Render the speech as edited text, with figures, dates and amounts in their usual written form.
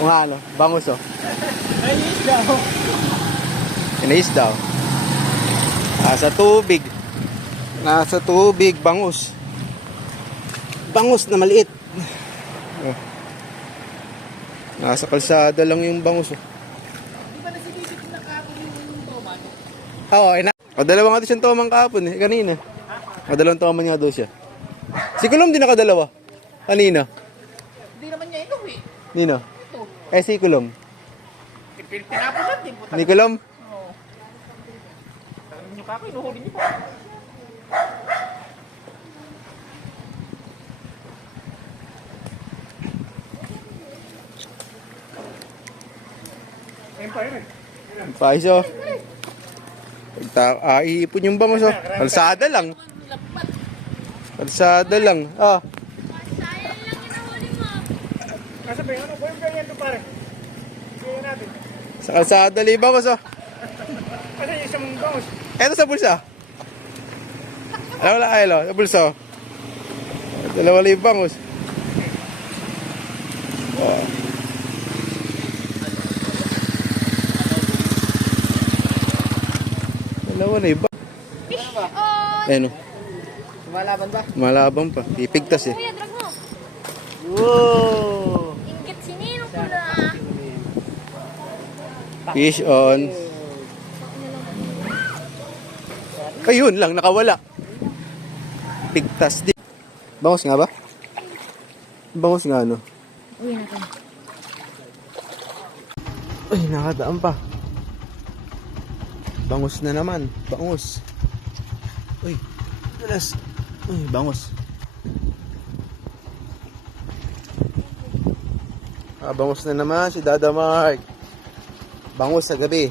Kung ano, bangus oh. Ayos daw. Inais daw. Nasa tubig. Nasa tubig, bangus. Bangus na maliit. Oh. Nasa kalsada lang yung bangus oh. Di ba nasidisip na kapon yung toman? Oo, kadalawa nga doon siyang tomang kahapon eh, kanina. Kadalawang toman nga doon siya. Si Kulom din nakadalawa. Kanina. Hindi naman niya inuwi. Nino? Ito. Eh si Kulom. Tinapon lang din po. Ni Kulom? Oo. Tangan niyo kako, inuhuli niyo po. Paiso. Iipon yung bangus oh. Kalsada lang. Kalsada lang. Ah. Nasa ba yung ano? Buhay ba yan ito pare? Sige natin. Sa kalsada lang yung bangus oh. Ano yung isang bangus? Eto sa bulsa. Wala kayo sa bulsa oh. Dalawa lang yung bangus. Oh. Dalawa na iba. Ayun oh. Lumalaban ba? Malabang pa. Pipigtas eh. Kuya, drag mo. Wow! Ingkit si Ninong ko na. Fish on. Ayun lang, nakawala. Pigtas din. Bangus nga ba? Bangus nga ano? Uwi natin. Ay, nakadaan pa. Bangus na naman. Bangus. Uy, alas. Uy, bangus. Bangus na naman si Dada Mark. Bangus sa gabi.